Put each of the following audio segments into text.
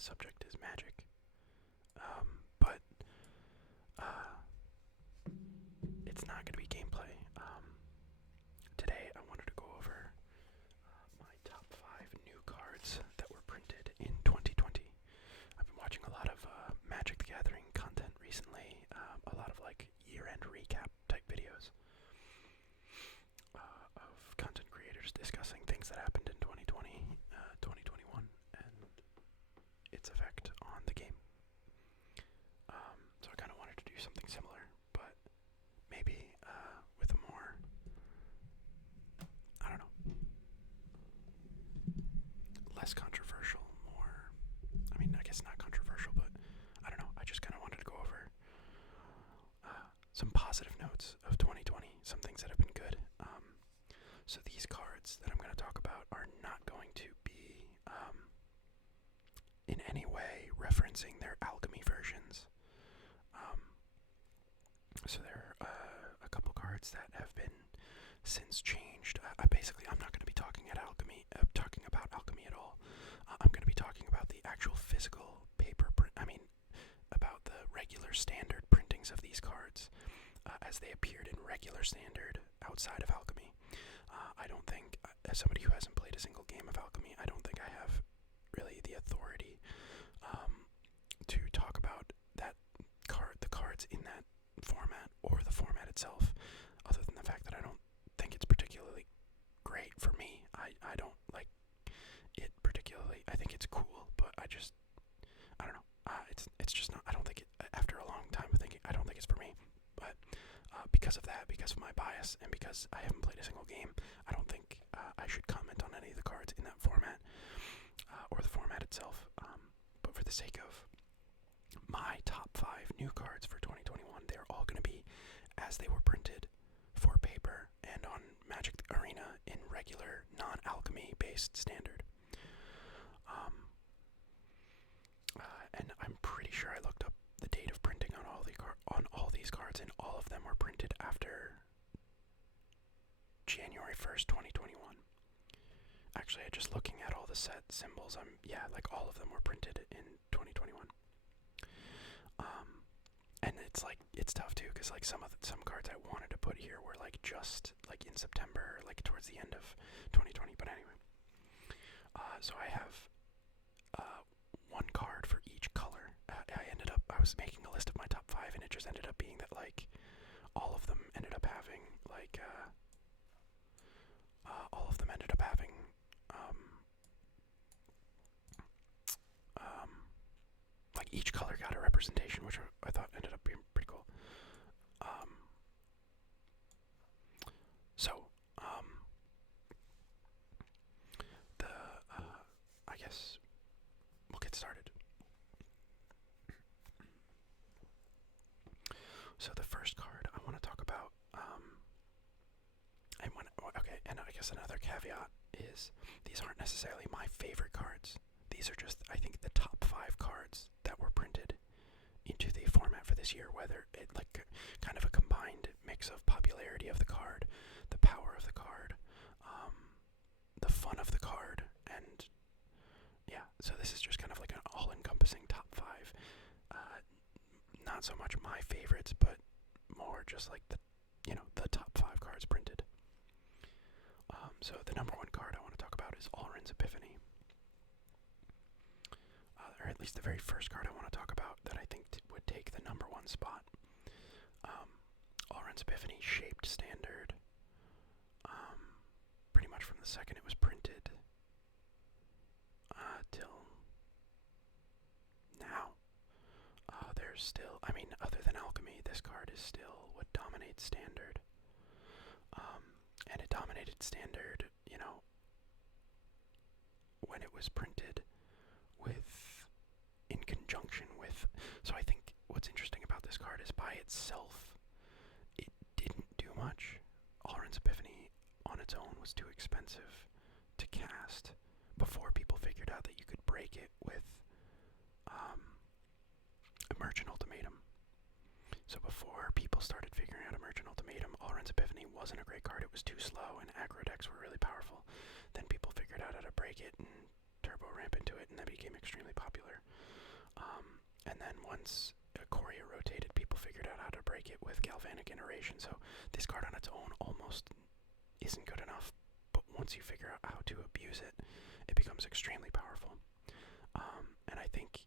the subject is magic. But it's not going to be gameplay. Today I wanted to go over my top 5 new cards that were printed in 2020. I've been watching a lot of Magic the Gathering content recently, a lot of like year-end recap type videos of content creators discussing things that happened in 2020, 2021, and its effect on the game. So I kind of wanted to do something similar, but maybe with a more, I don't know, less controversial, more, I mean, I guess not controversial, but I don't know, I just kind of wanted to go over some positive notes of 2020, some things that have been good. So these cards that I'm going to talk about are not going to be in any way referencing their alchemy versions. So there are a couple cards that have been since changed. I'm not going to be talking about alchemy at all. I'm going to be talking about the actual physical paper print. About the regular standard printings of these cards as they appeared in regular standard outside of alchemy. I don't think, as somebody who hasn't played a single game of alchemy, I don't think I have really the authority to talk about the cards in that format, or the format itself, other than the fact that I don't think it's particularly great for me. I don't like it particularly. I think it's cool, but I don't know. It's just not, I don't think it, after a long time of thinking, I don't think it's for me. But because of that, because of my bias, and because I haven't played a single game, I don't think I should comment on any of the cards in that format, or the format itself. But for the sake of my top 5 new cards for 2021, they're all going to be as they were printed for paper and on Magic Arena in regular, non-alchemy based standard. And I'm pretty sure I looked up the date of printing on all these cards, and all of them were printed after January 1st, 2021. Actually, just looking at all the set symbols, all of them were printed in 2021. And it's tough too, because some cards I wanted to put here were just in September, towards the end of 2020. But anyway, so I have one card for each color. I was making a list of my top 5, and it just ended up being that all of them ended up having each color got a representation, which I thought ended up being pretty cool. I guess we'll get started. So the first card I want to talk about, and I guess another caveat is these aren't necessarily my favorite cards. These are just, I think, the top 5 cards that were printed into the format for this year, whether it kind of a combined mix of popularity of the card, the power of the card, the fun of the card, and yeah, so this is just kind of an all-encompassing top 5. Not so much my favorites, but more just the top 5 cards printed. So the number 1 card I want to talk about is Alrund's Epiphany. Or at least the very first card I want to talk about that I think would take the number 1 spot. Alrund's Epiphany shaped standard. Pretty much from the second it was printed till now. There's still, other than alchemy, this card is still what dominates standard. And it dominated standard, when it was printed in conjunction with. So I think what's interesting about this card is by itself, it didn't do much. Alrund's Epiphany on its own was too expensive to cast before people figured out that you could break it with Emergent Ultimatum. So before people started figuring out Emergent Ultimatum, Alrund's Epiphany wasn't a great card. It was too slow, and aggro decks were really powerful. Then people figured out how to break it, and turbo ramp into it, and that became extremely popular. And then once Coria rotated, people figured out how to break it with Galvanic Iteration. So this card on its own almost isn't good enough, but once you figure out how to abuse it, it becomes extremely powerful. And I think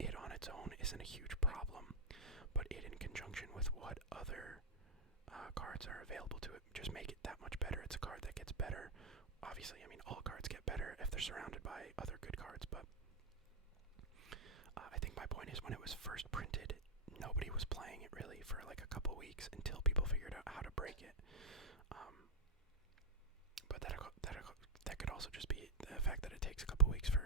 it on its own isn't a huge problem, but it in conjunction with what other cards are available to it just make it that much better. It's a card that gets better. Obviously, I mean, all cards get better if they're surrounded by other good cards, but I think my point is when it was first printed, nobody was playing it really for like a couple weeks until people figured out how to break it. But that could also just be the fact that it takes a couple weeks for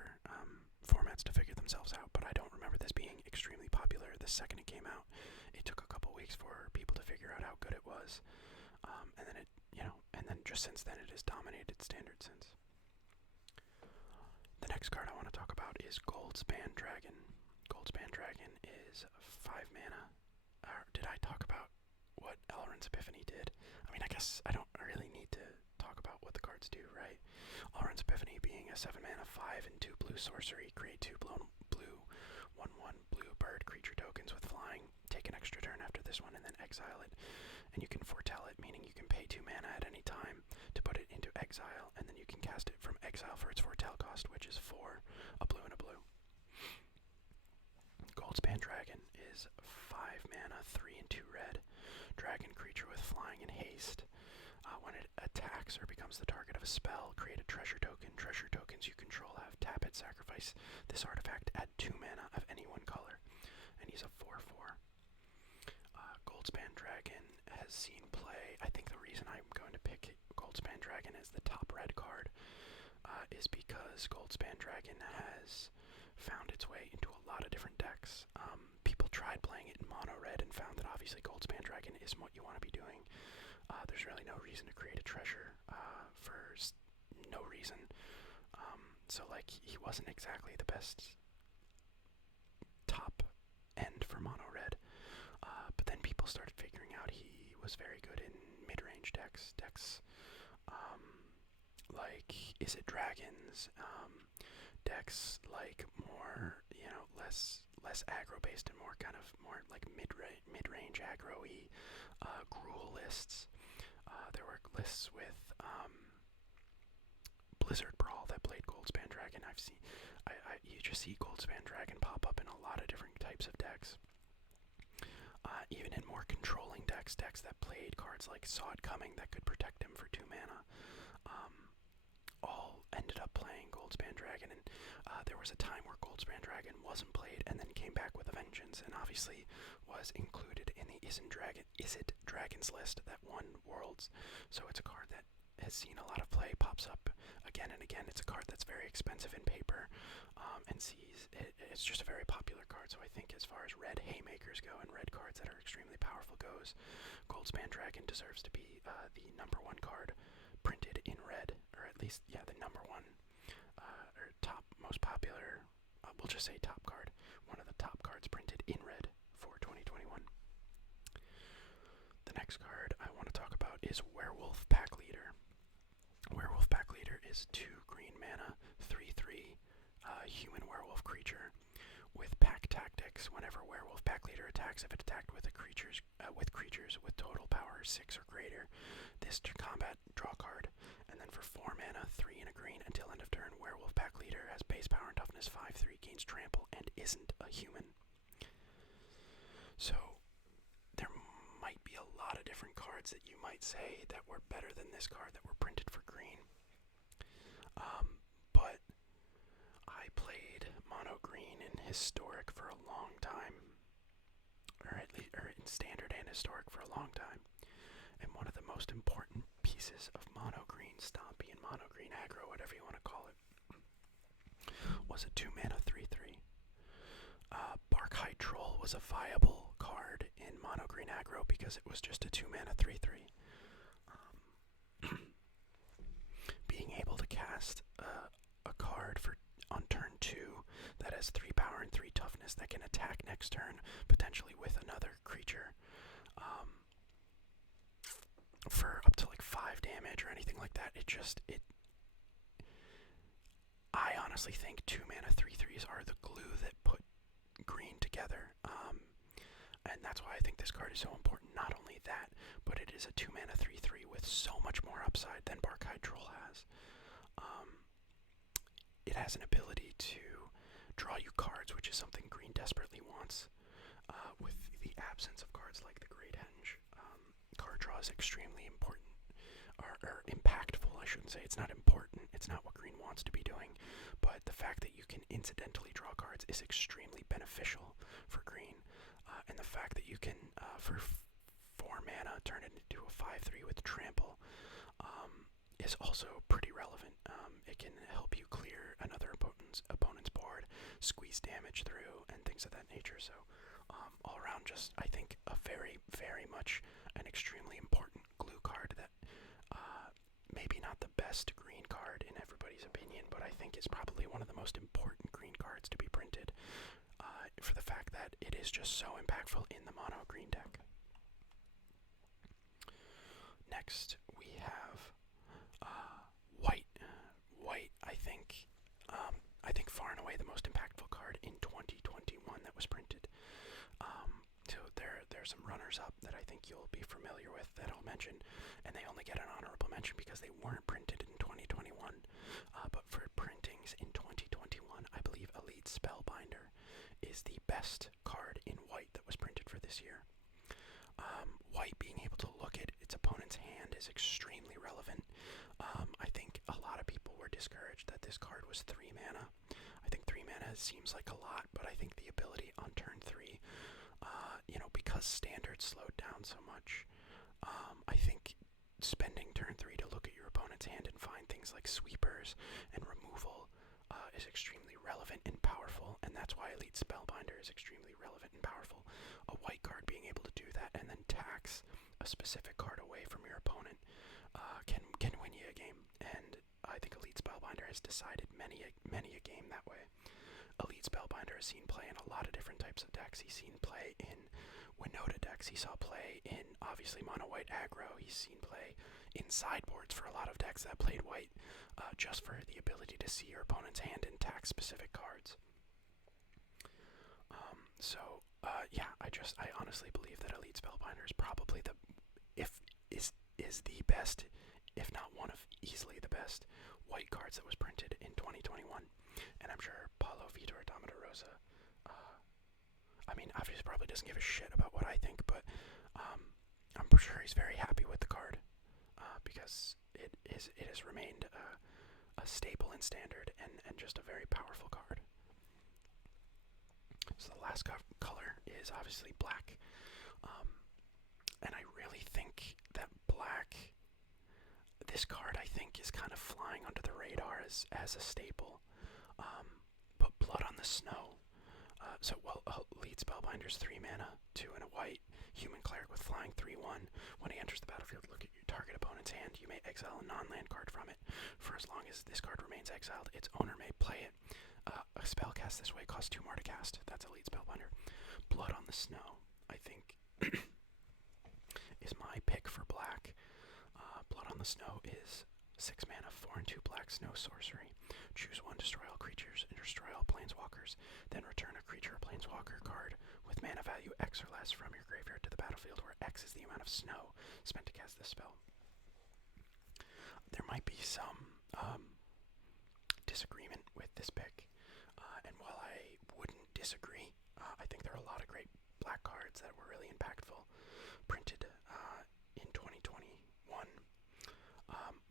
formats to figure themselves out. But I don't remember this being extremely popular the second it came out. It took a couple weeks for people to figure out how good it was, and then and then just since then it has dominated standard since. The next card I want to talk about is Goldspan Dragon. Goldspan Dragon is 5 mana. Did I talk about what Elrond's Epiphany did? I mean, I guess I don't really need to talk about what the cards do, right? Elrond's Epiphany being a 7 mana 5 and 2 blue sorcery, create 2 blue 1/1 blue bird creature tokens with flying. Take an extra turn after this one and then exile it. And you can foretell it, meaning you can pay 2 mana at any time to put it into exile, and then you can cast it from exile for its foretell cost, which is 4, a blue and a blue. Goldspan Dragon is 5 mana, 3 and 2 red. Dragon creature with flying and haste. When it attacks or becomes the target of a spell, create a treasure token. Treasure tokens you control have tap it, sacrifice this artifact, add 2 mana of any one color. And he's a 4/4. Goldspan Dragon has seen play. I think the reason I'm going to pick Goldspan Dragon as the top red card is because Goldspan Dragon has found its way into a lot of different decks. People tried playing it in mono red and found that obviously Goldspan Dragon isn't what you want to be doing. There's really no reason to create a treasure for no reason. So like he wasn't exactly the best top end for mono red. But then people started figuring out he was very good in mid-range decks. Like Is It Dragons? Decks like more, less aggro based and more like mid-range aggro-y Gruul lists. There were lists with Blizzard Brawl that played Goldspan Dragon. You just see Goldspan Dragon pop up in a lot of different types of decks. Even in more controlling decks that played cards like Saw It Coming that could protect him for 2 mana, all ended up playing Goldspan Dragon, and there was a time where Goldspan Dragon wasn't played and then came back with a vengeance, and obviously was included in the Is It Dragons list that won Worlds. So it's a card that has seen a lot of play, pops up again and again. It's a card that's very expensive in paper, and it's just a very popular card. So I think as far as red haymakers go and red cards that are extremely powerful goes, Goldspan Dragon deserves to be the number 1 card printed in red, or at least, the number 1, or top most popular, we'll just say top card, one of the top cards printed in red for 2021. The next card I want to talk about is Werewolf Pack Leader. Werewolf Pack Leader is 2 green mana, 3/3, human werewolf creature with pack tactics. Whenever Werewolf Pack Leader attacks, if it attacked with creatures with total power 6 or greater, this to combat, draw card, and then for 4 mana, 3 and a green, until end of turn, Werewolf Pack Leader has base power and toughness 5/3, gains trample, and isn't a human. So there might be a lot of different cards that you might say that were better than this card that were printed for green. But I played mono green in historic for a long time, or in standard and historic for a long time. And one of the most important pieces of mono green stompy and mono green aggro, whatever you want to call it, was a 2 mana 3/3. Barkhide Troll was a viable card in mono green aggro because it was just a 2 mana 3/3. Being able to cast a card on turn 2 that has 3 power and 3 toughness that can attack next turn, potentially with another creature, for up to like 5 damage or anything like that. I honestly think 2-mana 3/3s are the glue that put green together. And that's why I think this card is so important. Not only that, but it is a 2-mana 3/3 with so much more upside than Barkhide Troll has. It has an ability to draw you cards, which is something green desperately wants. With the absence of cards like the Great Henge, card draw is extremely important, or impactful, I shouldn't say. It's not important, it's not what green wants to be doing, but the fact that you can incidentally draw cards is extremely beneficial for green, and the fact that you can, for 4 mana, turn it into a 5/3 with trample, is also pretty relevant. It can help you clear another opponent's board, squeeze damage through, and things of that nature. So all around, just I think a very, very much an extremely important glue card that maybe not the best green card in everybody's opinion, but I think is probably one of the most important green cards to be printed, for the fact that it is just so impactful in the mono green deck. Next, we have white. White, I think far and away the most impactful card in 2021 that was printed. So there's some runners up that I think you'll be familiar with that I'll mention, and they only get an honorable mention because they weren't printed in 2021. But for printings in 2021, I believe Elite Spellbinder is the best card in white that was printed for this year. White being able to look at its opponent's hand is extremely relevant. I think a lot of people were discouraged that this card was 3 mana. I think 3 mana seems like a lot, but I think the ability on turn 3, because standard slowed down so much, I think spending turn 3 to look at your opponent's hand and find things like sweepers and removal is extremely relevant and powerful, and that's why Elite Spellbinder is extremely relevant and powerful. A white card being able to do that and then tax a specific card away from your opponent can win you a game, and I think Elite Spellbinder has decided many a game that way. Elite Spellbinder has seen play in a lot of different types of decks. He's seen play in Winota decks. He saw play in, obviously, mono white aggro. He's seen play in sideboards for a lot of decks that played white, just for the ability to see your opponent's hand and tax specific cards. I honestly believe that Elite Spellbinder is probably is the best, if not one of easily the best white cards that was printed in 2021. And I'm sure Paulo Vitor Automata Rosa, obviously probably doesn't give a shit about what I think, but I'm sure he's very happy with the card, because it has remained a staple in standard and just a very powerful card. So the last color is obviously black, and I really think that black, this card I think is kind of flying under the radar as a staple. But Blood on the Snow, Elite Spellbinder's 3 mana, 2 and a white, human cleric with flying 3/1. When he enters the battlefield, look at your target opponent's hand. You may exile a non-land card from it. For as long as this card remains exiled, its owner may play it. A spell cast this way costs 2 more to cast. That's Elite Spellbinder. Blood on the Snow, I think, is my pick for black. Blood on the Snow is 6 mana, 4 and 2 black snow sorcery. Choose 1, destroy all creatures, and destroy all planeswalkers. Then return a creature or planeswalker card with mana value X or less from your graveyard to the battlefield, where X is the amount of snow spent to cast this spell. There might be some disagreement with this pick, and while I wouldn't disagree, I think there are a lot of great black cards that were really impactful printed in 2021.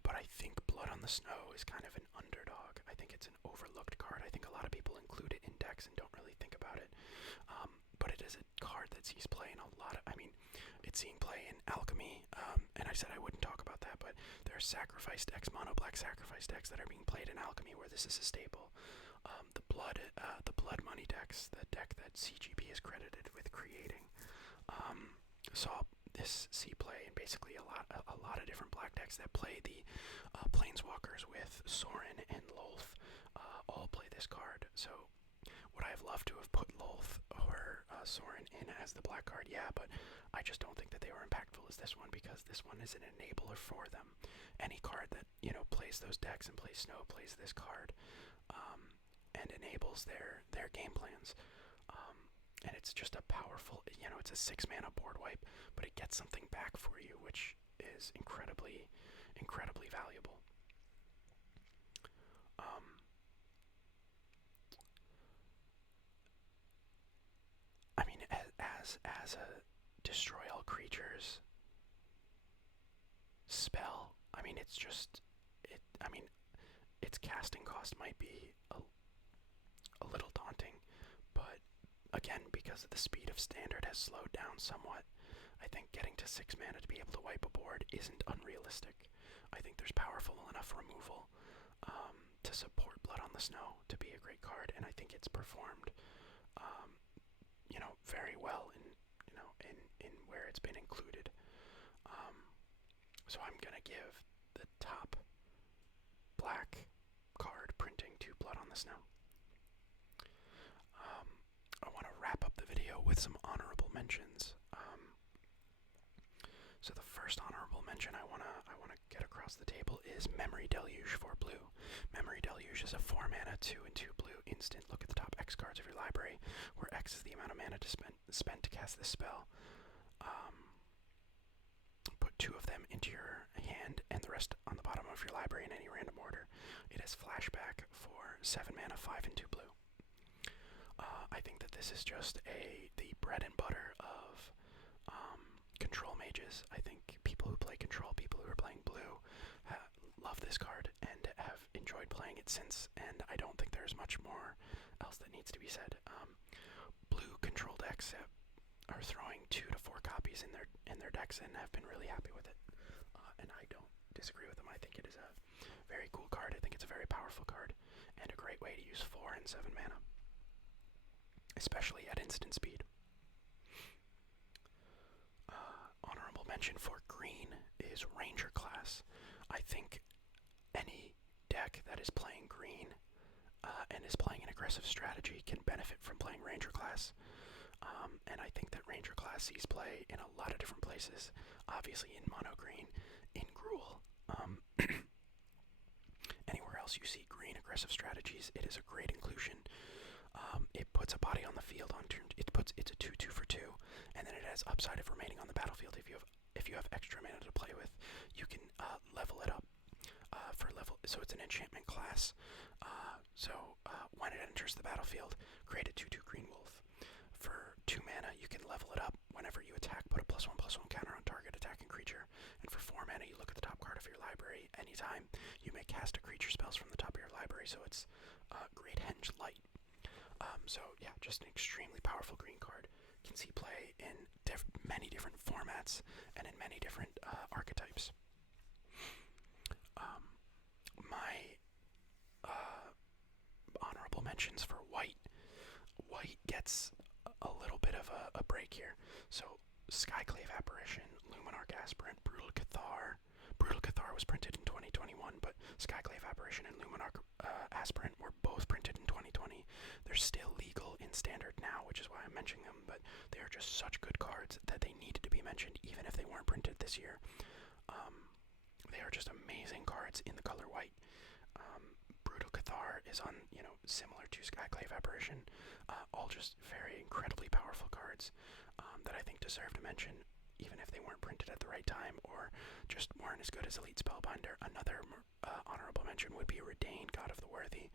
But I think Blood on the Snow is kind of an underdog. I think it's an overlooked card. I think a lot of people include it in decks and don't really think about it. But it is a card that sees play in a lot of, it's seeing play in Alchemy, and I said I wouldn't talk about that, but there are sacrifice decks, mono black sacrifice decks that are being played in Alchemy where this is a staple. The Blood Money decks, the deck that CGP is credited with creating, saw this see play in basically a lot of different black decks that play the planeswalkers with Sorin and Lolth, all play this card. So would I have loved to have put Lolth or Sorin in as the black card? Yeah, but I just don't think that they were impactful as this one, because this one is an enabler for them. Any card that plays those decks and plays snow plays this card. and enables their game plans. And it's just a powerful, it's a 6-mana board wipe, but it gets something back for you, which is incredibly, incredibly valuable. I mean, as a destroy all creatures spell, I mean, it's just it. I mean, its casting cost might be a little daunting, but again, because of the speed of standard has slowed down somewhat, I think getting to 6 mana to be able to wipe a board isn't unrealistic. I think there's powerful enough removal to support Blood on the Snow to be a great card, and I think it's performed, very well in where it's been included. So I'm gonna give the top black card printing to Blood on the Snow. I want to wrap up the video with some honorable mentions. So the first honorable mention I wanna get across the table is Memory Deluge for blue. Memory Deluge is a 4-mana 2/2 blue instant. Look at the top X cards of your library, where X is the amount of mana to spend to cast this spell. Put 2 of them into your hand and the rest on the bottom of your library in any random order. It has flashback for 7 mana 5/2 blue. I think that this is just the bread and butter of control mages. I think people who play control, people who are playing blue, love this card and have enjoyed playing it since, and I don't think there's much more else that needs to be said. Blue control decks are throwing 2 to 4 copies in their decks and have been really happy with it. And I don't disagree with them. I think it is a very cool card. I think it's a very powerful card and a great way to use 4 and 7 mana, especially at instant speed. Honorable mention for green is Ranger class. I think any deck that is playing green and is playing an aggressive strategy can benefit from playing Ranger class. And I think that Ranger class sees play in a lot of different places. Obviously in mono green, in Gruul. Anywhere else you see green aggressive strategies, it is a great inclusion. It puts a body on the field on turn. It's a 2/2 for 2, and then it has upside of remaining on the battlefield. If you have extra mana to play with, you can level it up for level. So it's an enchantment class. When it enters the battlefield, create a 2/2 green wolf. For 2 mana, you can level it up. Whenever you attack, put a +1/+1 counter on target attacking creature. And for 4 mana, you look at the top card of your library. Anytime you may cast a creature spells from the top of your library. So it's Great Henge Light. So yeah, just an extremely powerful green card. Can see play in many different formats and in many different archetypes. My honorable mentions for white. White gets a little bit of a break here. So Skyclave Apparition, Luminarch Aspirant, Brutal Cathar. Brutal Cathar was printed in 2021, but Skyclave Apparition and Luminarch Aspirant were both printed in 2020. They're still legal in Standard now, which is why I'm mentioning them, but they are just such good cards that they needed to be mentioned even if they weren't printed this year. They are just amazing cards in the color white. Brutal Cathar is on, similar to Skyclave Apparition. All just very incredibly powerful cards that I think deserve to mention, even if they weren't printed at the right time or just weren't as good as Elite Spellbinder. Another honorable mention would be Redain, God of the Worthy.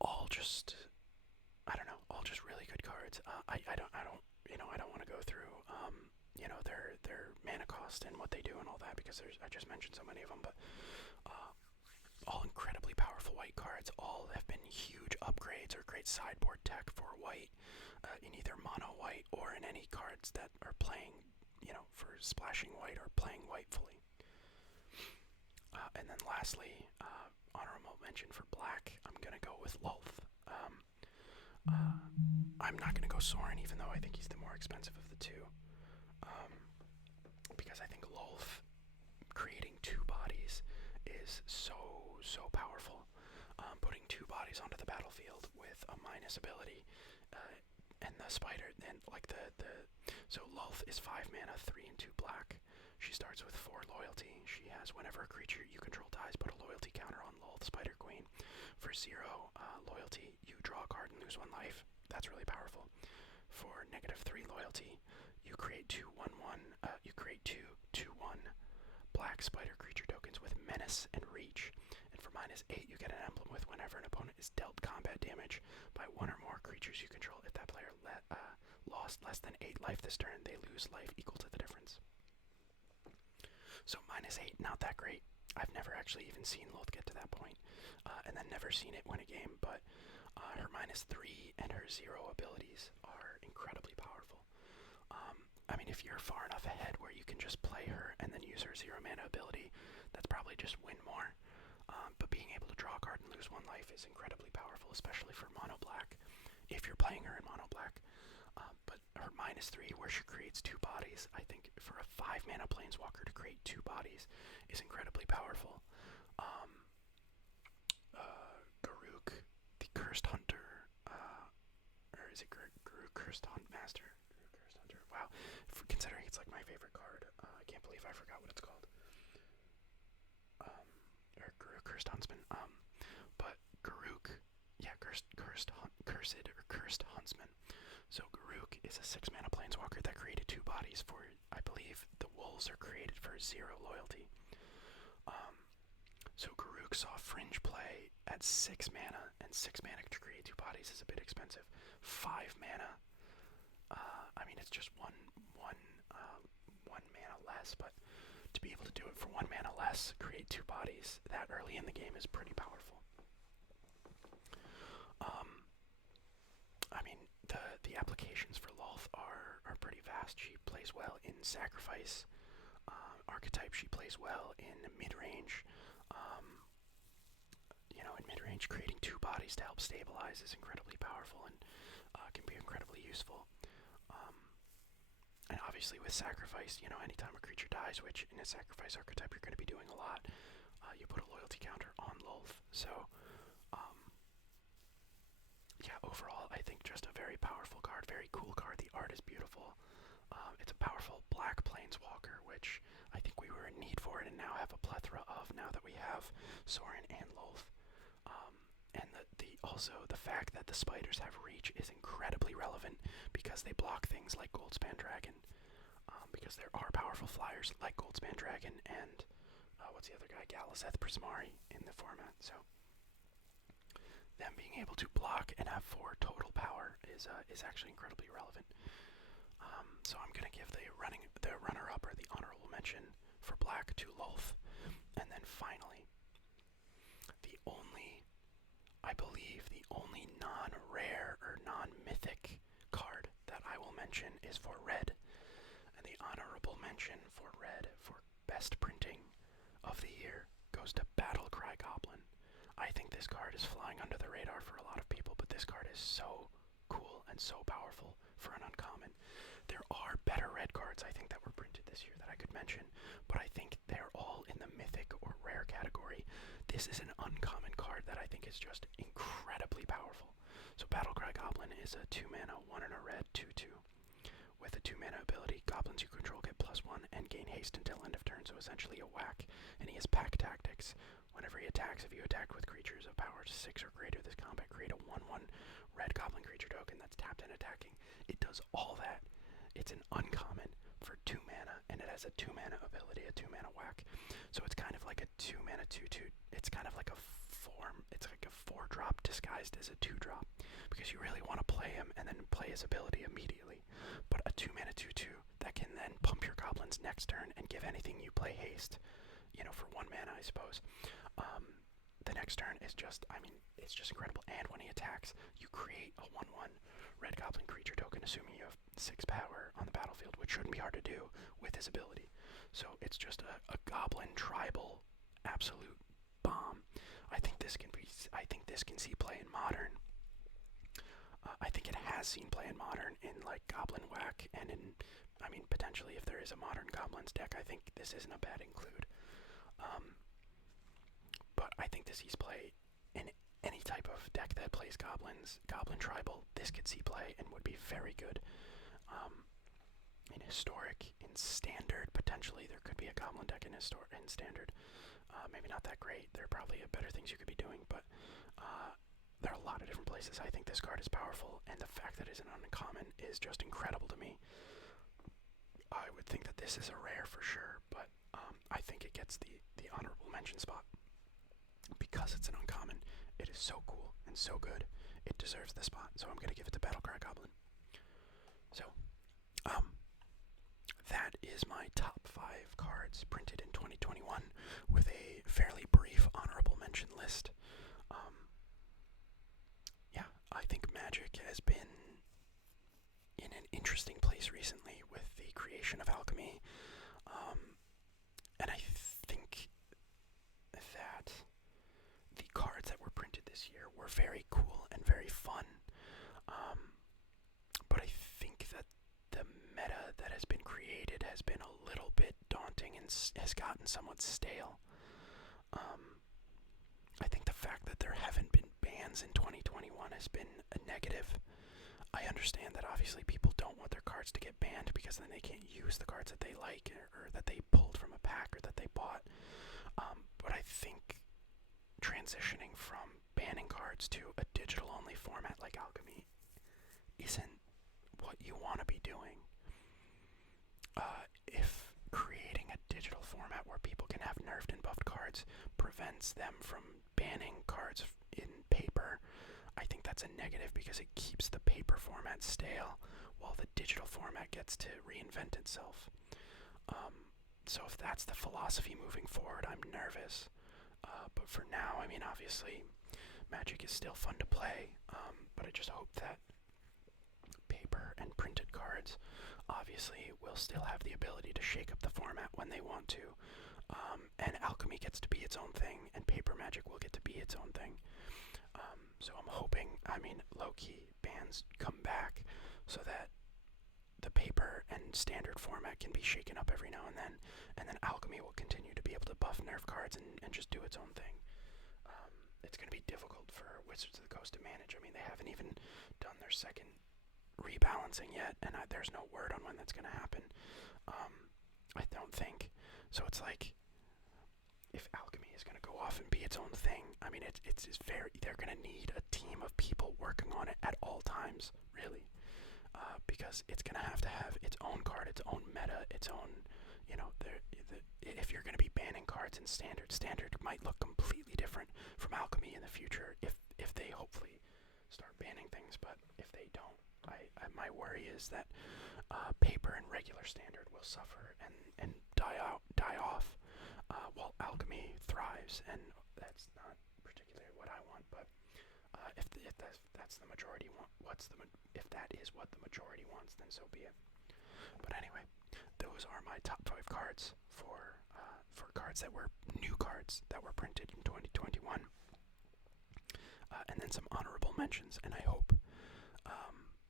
All just really good cards. I don't want to go through their mana cost and what they do and all that, because I just mentioned so many of them, but all incredibly powerful white cards. All have been huge upgrades or great sideboard tech for white, in either mono white or in any cards that are playing, for splashing white or playing white fully. And then lastly, honorable mention for black, I'm gonna go with Lolth. I'm not gonna go Sorin, even though I think he's the more expensive of the two, because I think Lolth creating 2 bodies is so powerful. Putting 2 bodies onto the battlefield with a minus ability, and the spider, and like so Lolth is 5 mana, 3/2 black. She starts with 4 loyalty. She has whenever a creature you control dies, put a loyalty counter on Lolth, Spider Queen. For 0 loyalty, you draw a card and lose 1 life. That's really powerful. For -3 loyalty, you create you create two 2/1 black spider creature tokens with menace and reach. And for -8, you get an emblem with whenever an opponent is dealt combat damage by 1 or more creatures you control. If that player lost less than 8 life this turn, they lose life equal to the difference. So -8, not that great. I've never actually even seen Lolth get to that point, and then never seen it win a game, but her -3 and her 0 abilities are incredibly powerful. I mean, if you're far enough ahead where you can just play her and then use her 0 mana ability, that's probably just win more. But being able to draw a card and lose 1 life is incredibly powerful, especially for mono black, if you're playing her in mono black. But her -3, where she creates 2 bodies, I think for a 5 mana planeswalker to create 2 bodies is incredibly powerful. Garruk, the Cursed Hunter, or is it Garruk Cursed Master? Garruk Cursed Hunter. Wow, considering it's like my favorite card, I can't believe I forgot what it's called. Or Garruk Cursed Huntsman. But Garruk, yeah, Cursed Huntsman. So Garruk is a 6 mana planeswalker that created 2 bodies for, I believe, the wolves are created for 0 loyalty. So Garruk saw Fringe play at 6 mana, and 6 mana to create 2 bodies is a bit expensive. 5 mana, I mean, it's just one mana less, but to be able to do it for 1 mana less, create 2 bodies that early in the game is pretty powerful. I mean, the applications for Lolth are pretty vast. She plays well in Sacrifice archetype. She plays well in mid-range. In mid-range, creating 2 bodies to help stabilize is incredibly powerful and can be incredibly useful. And obviously with Sacrifice, anytime a creature dies, which in a Sacrifice archetype you're going to be doing a lot, you put a loyalty counter on Lolth. So, yeah, overall, I think just a very powerful card, very cool card. The art is beautiful. It's a powerful black planeswalker, which I think we were in need for it and now have a plethora of now that we have Sorin and Lolth. And also the fact that the spiders have reach is incredibly relevant because they block things like Goldspan Dragon. Because there are powerful flyers like Goldspan Dragon and what's the other guy? Galazeth Prismari in the format. So them being able to block and have 4 total power is actually incredibly relevant. So I'm gonna give the runner-up or the honorable mention for black to Lolth, and then finally, I believe the only non-rare or non-mythic card that I will mention is for red, and the honorable mention for red for best printing of the year goes to Battlecry Goblin. I think this card is flying under the radar for a lot of people, but this card is so cool and so powerful for an uncommon. There are better red cards, I think, that were printed this year that I could mention, but I think they're all in the mythic or rare category. This is an uncommon card that I think is just incredibly powerful. So Battlecry Goblin is a 2 mana, 1 and a red, 2/2. With a 2 mana ability, goblins you control get +1 and gain haste until end of turn, so essentially a whack. And he has Pack Tactics. Whenever he attacks, if you attack with creatures of power 6 or greater this combat, create a 1/1 red goblin creature token that's tapped and attacking. It does all that. It's an uncommon for 2 mana, and it has a 2 mana ability, a 2 mana whack. So it's kind of like a 2 mana 2/2. It's kind of like a 4-drop disguised as a 2-drop, because you really want to play him and then play his ability immediately. But a 2 mana 2/2 that can then pump your goblins next turn and give anything you play haste, for 1 mana, I suppose. The next turn is just, it's just incredible. And when he attacks, you create a 1/1 red goblin creature token, assuming you have 6 power on the battlefield, which shouldn't be hard to do with his ability. So it's just a goblin tribal absolute bomb. I think this can see play in modern. I think it has seen play in modern in like Goblin Whack, and potentially if there is a modern Goblins deck, I think this isn't a bad include. But I think this sees play in any type of deck that plays goblins, goblin tribal. This could see play and would be very good. historic, in standard. Potentially there could be a goblin deck in standard. Maybe not that great. There are probably better things you could be doing, but there are a lot of different places. I think this card is powerful, and the fact that it's an uncommon is just incredible to me. I would think that this is a rare for sure, but I think it gets the honorable mention spot because it's an uncommon. It is so cool and so good. It deserves the spot, so I'm gonna give it to Battlecry Goblin. So, that is my top 5 cards printed in 2021 with a fairly brief honorable mention list. Yeah, I think Magic has been in an interesting place recently with the creation of alchemy, and I think that the cards that were printed this year were very cool and very fun, but I think that the meta that has been created has been a little bit daunting and has gotten somewhat stale. I think the fact that there haven't been bans in 2021 has been a negative. I understand that obviously people don't want their cards to get banned because then they can't use the cards that they like or that they pulled from a pack or that they bought. But I think transitioning from banning cards to a digital-only format like Alchemy isn't what you want to be doing. If creating a digital format where people can have nerfed and buffed cards prevents them from banning cards in paper, I think that's a negative because it keeps the paper format stale while the digital format gets to reinvent itself. So if that's the philosophy moving forward, I'm nervous. But for now, I mean, obviously, Magic is still fun to play, but I just hope that paper and printed cards obviously will still have the ability to shake up the format when they want to, and Alchemy gets to be its own thing, and paper Magic will get to be its own thing. So I'm hoping, I mean, low-key bans come back so that the paper and standard format can be shaken up every now and then Alchemy will continue to be able to buff nerf cards and just do its own thing. It's going to be difficult for Wizards of the Coast to manage. I mean, they haven't even done their second rebalancing yet, and there's no word on when that's going to happen. I don't think. So it's like, if Alchemy is going to go off and be its own thing, I mean, they're going to need a team of people working on it at all times, really. Because it's going to have its own card, its own meta, its own, if you're going to be banning cards in Standard might look completely different from Alchemy in the future if they hopefully start banning things, but if they don't, my worry is that paper and regular Standard will suffer and die off, while Alchemy thrives, and that's not particularly what I want, but if that's the majority if that is what the majority wants, then so be it. But anyway, those are my top 5 cards for cards that were new cards that were printed in 2021, and then some honorable mentions. And I hope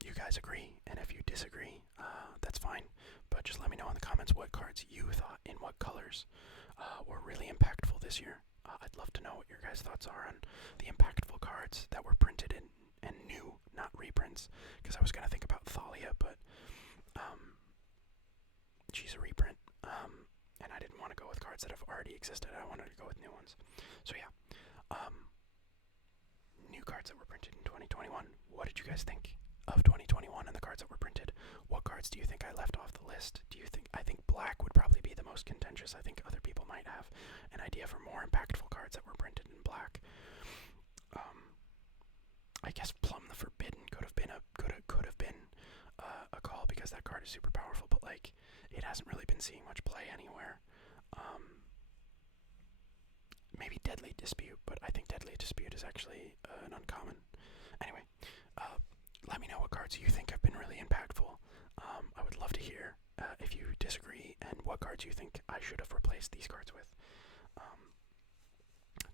you guys agree, and if you disagree, that's fine. But just let me know in the comments what cards you thought in what colors were really impactful this year. I'd love to know what your guys' thoughts are on the impactful cards that were printed and new, not reprints. Because I was going to think about Thalia, but she's a reprint. And I didn't want to go with cards that have already existed. I wanted to go with new ones. So yeah, new cards that were printed in 2021. What did you guys think of 2021 and the cards that were printed? What cards do you think I left off the list? I think black would probably be the most contentious. I think other people might have an idea for more impactful cards that were printed in black. I guess Plum the Forbidden could have been a call because that card is super powerful, but like it hasn't really been seeing much play anywhere. Maybe Deadly Dispute, but I think Deadly Dispute is actually an uncommon. Anyway, let me know what cards you think have been really impactful. I would love to hear if you disagree and what cards you think I should have replaced these cards with.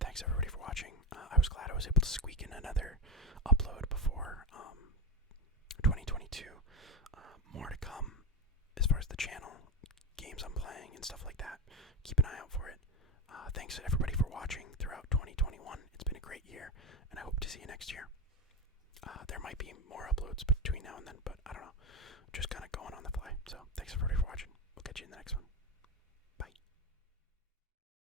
Thanks everybody for watching. I was glad I was able to squeak in another upload before 2022. More to come as far as the channel, games I'm playing, and stuff like that. Keep an eye out for it. Thanks everybody for watching throughout 2021. It's been a great year, and I hope to see you next year. There might be more uploads between now and then, but I don't know. Just kind of going on the fly. So thanks everybody for watching.